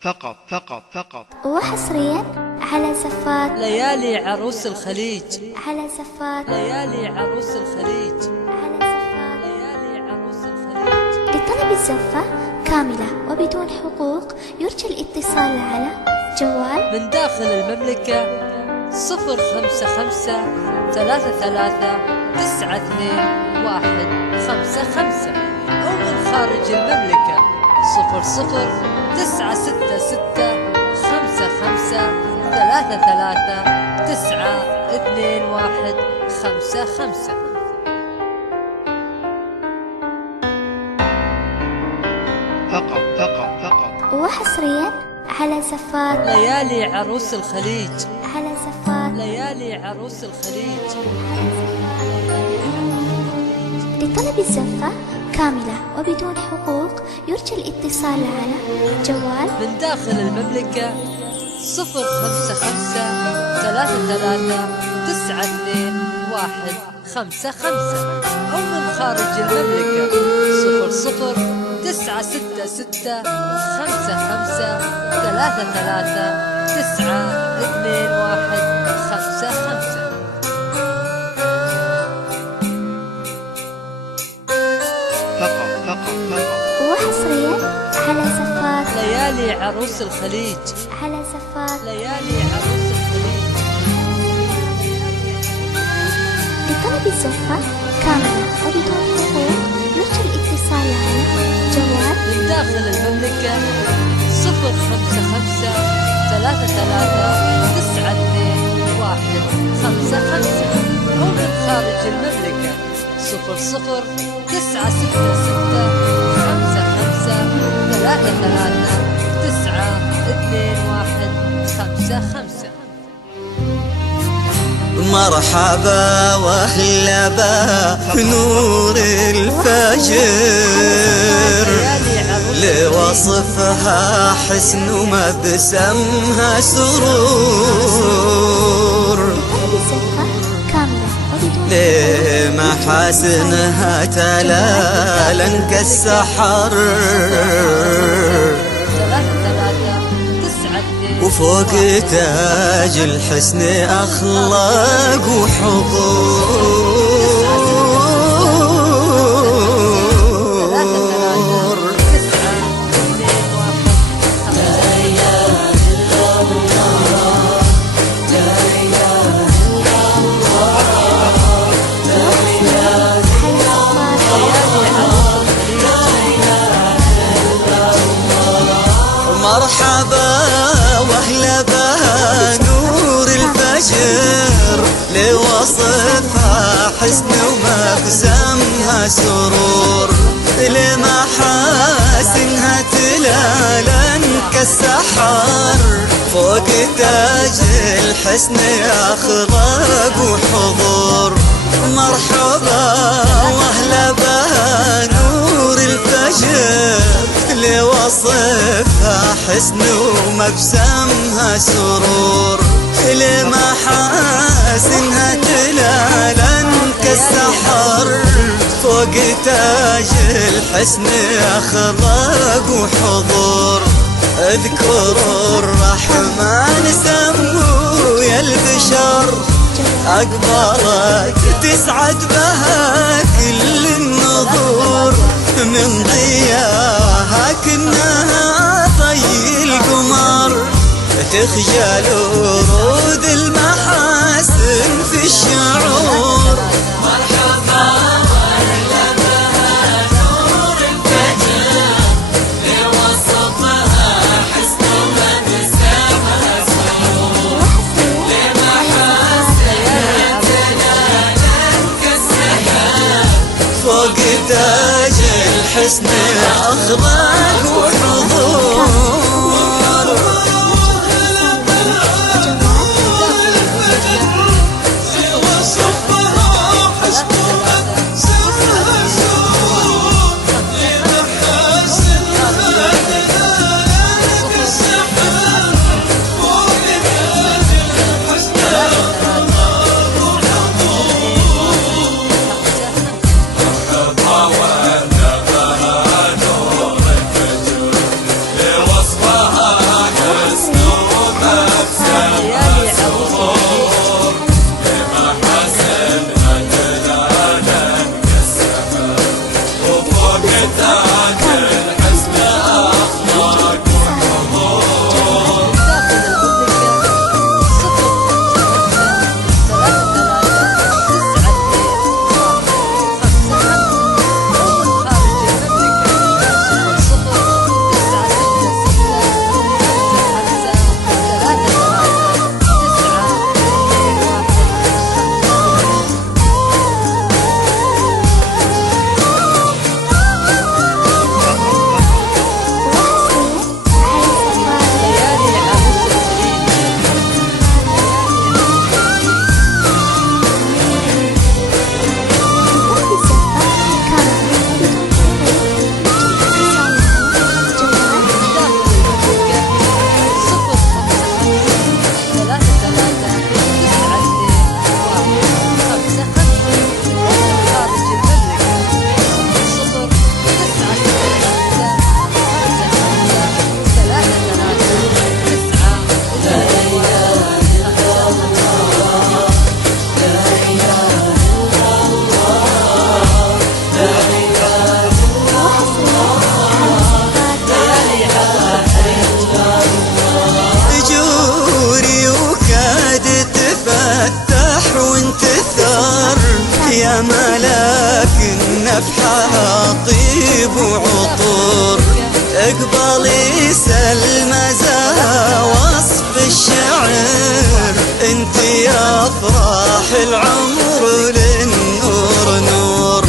فقط وحصريا على زفات ليالي عروس الخليج. على زفات ليالي عروس الخليج. على زفات ليالي عروس الخليج. لطلب الزفة كاملة وبدون حقوق يرجى الاتصال على جوال من داخل المملكة 05533925155 أو من خارج المملكة 0066533925155. فقط وحصريا على زفات ليالي عروس الخليج. على زفات ليالي عروس الخليج. لطلب الزفة كاملة وبدون حقوق يرجى الاتصال على جوال من داخل المملكة 05533925155 أو من خارج المملكة 006665333925155. وحصريا على زفات ليالي عروس الخليج. على زفات ليالي عروس الخليج. لطلب الزفة كاملة وبدون حقوق يرجى الاتصال على جوال من داخل المملكة 05533925155 أو من خارج المملكة 006665333925155. مرحبا واهلا بنور الفجر لوصفها حسن ومبسمها سرور لطلب الزفة كاملة وبدون لمحاسنها تلالا كالسحر وفوق تاج الحسن أخلاق وحضور مرحبا واهلا بها نور الفجر لوصفها حسن ومبسمها سرور لمحاسنها تلالا كالسحر فوق تاج الحسن أخلاق وحضور مرحبا واهلا بها نور الفجر لوصفها حسن ومبسمها سرور لمحاسنها تلالا كالسحر فوق تاج الحسن أخلاق وحضور اذكروا الرحمن سموا يا البشر أقبلك تسعد بها كل النظور من ضياها كنها طي القمر تخجل ورود المحاسن في الشعور مرحبا واهلا بها نور الفجر لوصفها حسن ومبسمها سرور لمحاسنها تلالا كالسحر فوق تاج الحسن أخلاق وحضور مرحبا واهلا بها نور الفجر نفحها طيب وعطور. اقبلي سلمى زها وصف الشعر، انت يا افراح العمر للنور نور.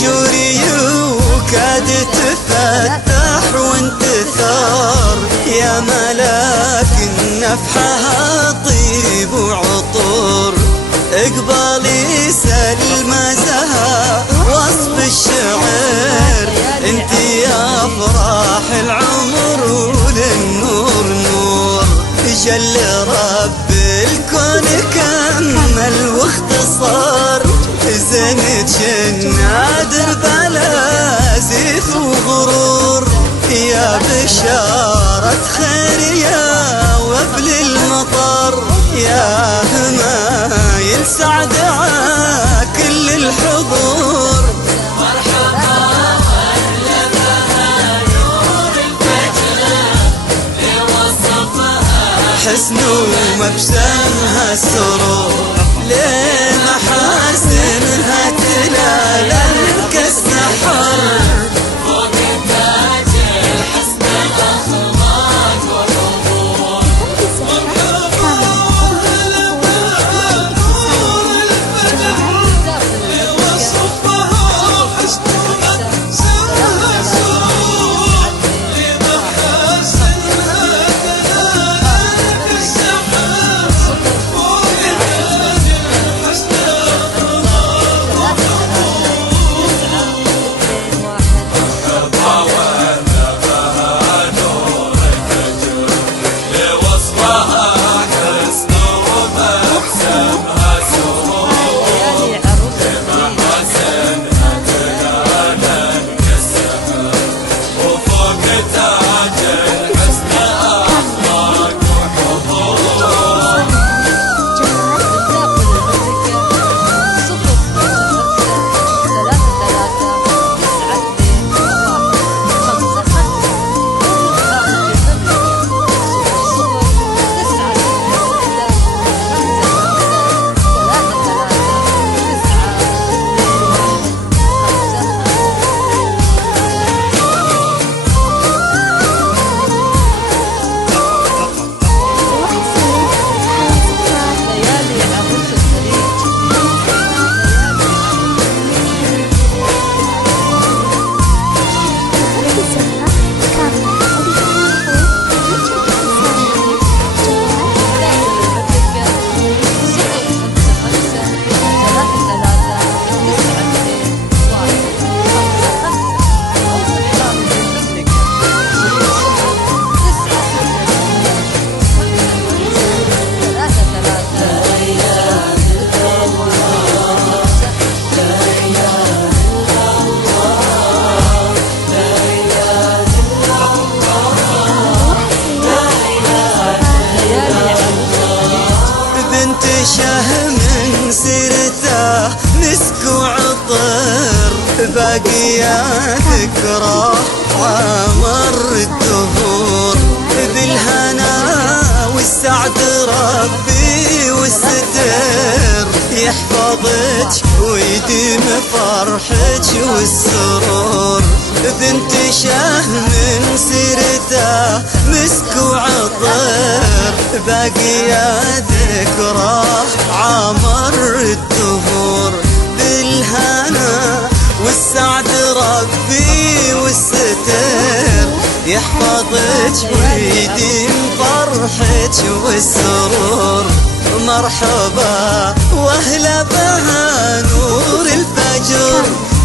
جوري وكاد تفتح وانتثار، يا ملاك نفحها طيب وعطور. اقبلي سلمى زها وصف الشعر، انت يا افراح العمر وللنور نور. جل رب الكون كمل واختصار، زينت نادر بلا زيف وغرور. يا بشارة خير يا وبل المطر، يا همايل سعد كل الحضور. مرحبا أهلا بها نور الفجر، لوصفها حسن ومبسمها السرور، لمحاسنها تلالا كالسحر. فوق تاج الحسن الأخلاق والحضور. من سيرته مسك وعطر، باقية ذكرى عمر الدهور. بالهنا والسعد ربي والستر، يحفظك ويديم فرحك والسرور. بنت شه من سيرته مسك وعطر، باقية ذكرى عمر الدهور. بالهنا والسعد ربي والستر، يحفظك ويديم فرحك والسرور. مرحبا واهلا بها نور الفجر،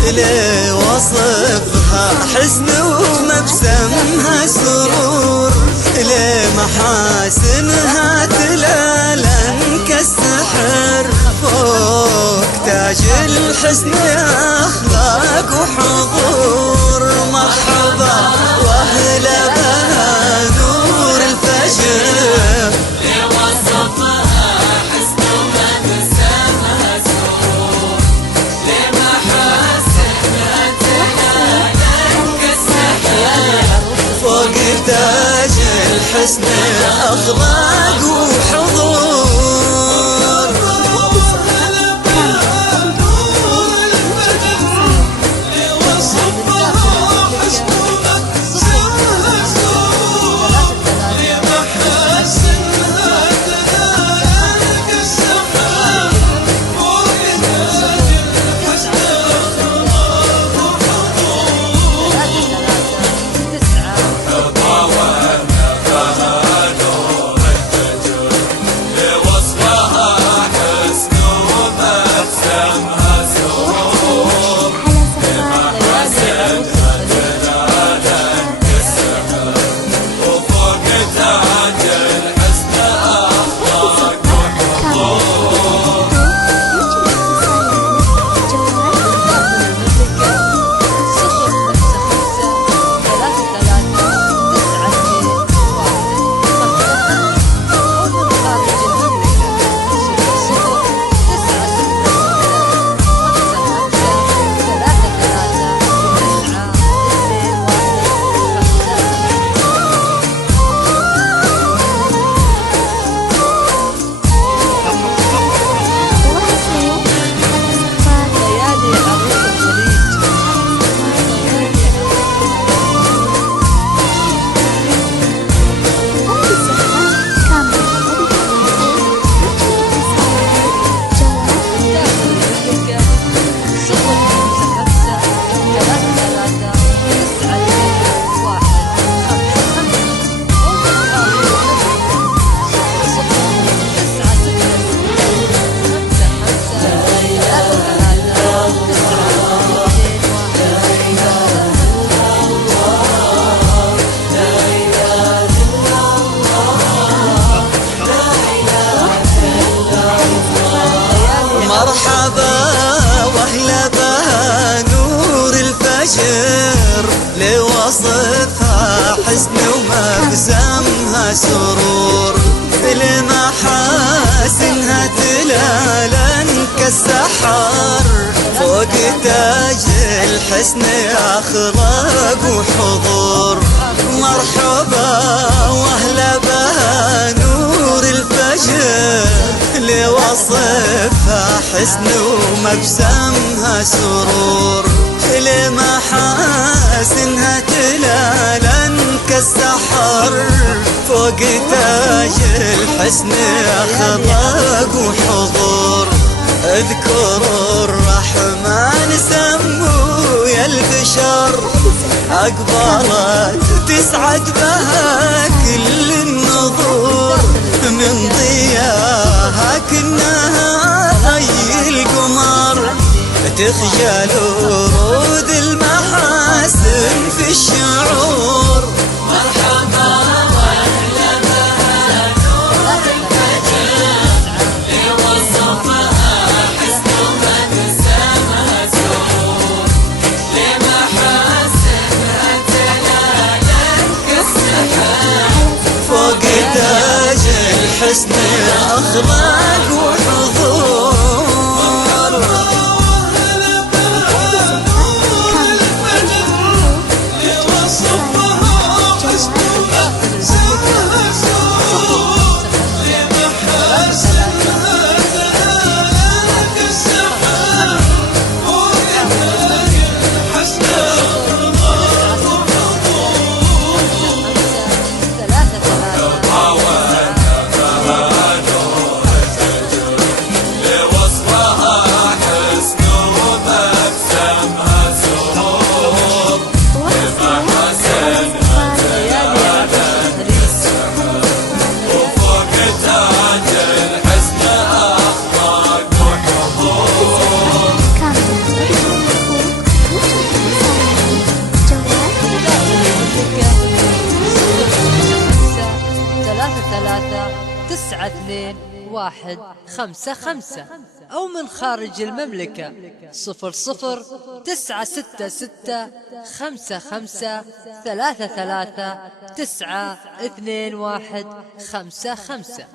لوصفها حسن ومبسمها سرور. لمحاسنها تلالا كالسحر، فوق تاج الحسن أخلاق وحضور. مرحبا واهلا بها نور الفجر، لوصفها حسن ومبسمها سرور. لمحاسنها تلالا كالسحر، فوق تاج الحسن أخلاق وحضور. سمها سرور، لمحاسنها تلالا كالسحر، فوق تاج الحسن أخلاق وحضور. مرحبا واهلا بها نور الفجر، لوصفها حسن ومبسمها سرور، لمحاسنها تلالا كالسحر، فوق تاج الحسن أخلاق وحضور. اذكروا الرحمن سموا يا البشر، أقبلت تسعد بها كل النظور، من ضياها كنها ضي القمر، تخجل ورود المحاسن في الشعور. مرحبا واهلا بها نور الفجر، لوصفها حسن ومبسمها سرور، لمحاسنها تلالا كالسحر، فوق تاج الحسن أخلاق وحضور. ثلاثة 92155 أو من خارج المملكة 00966553392155.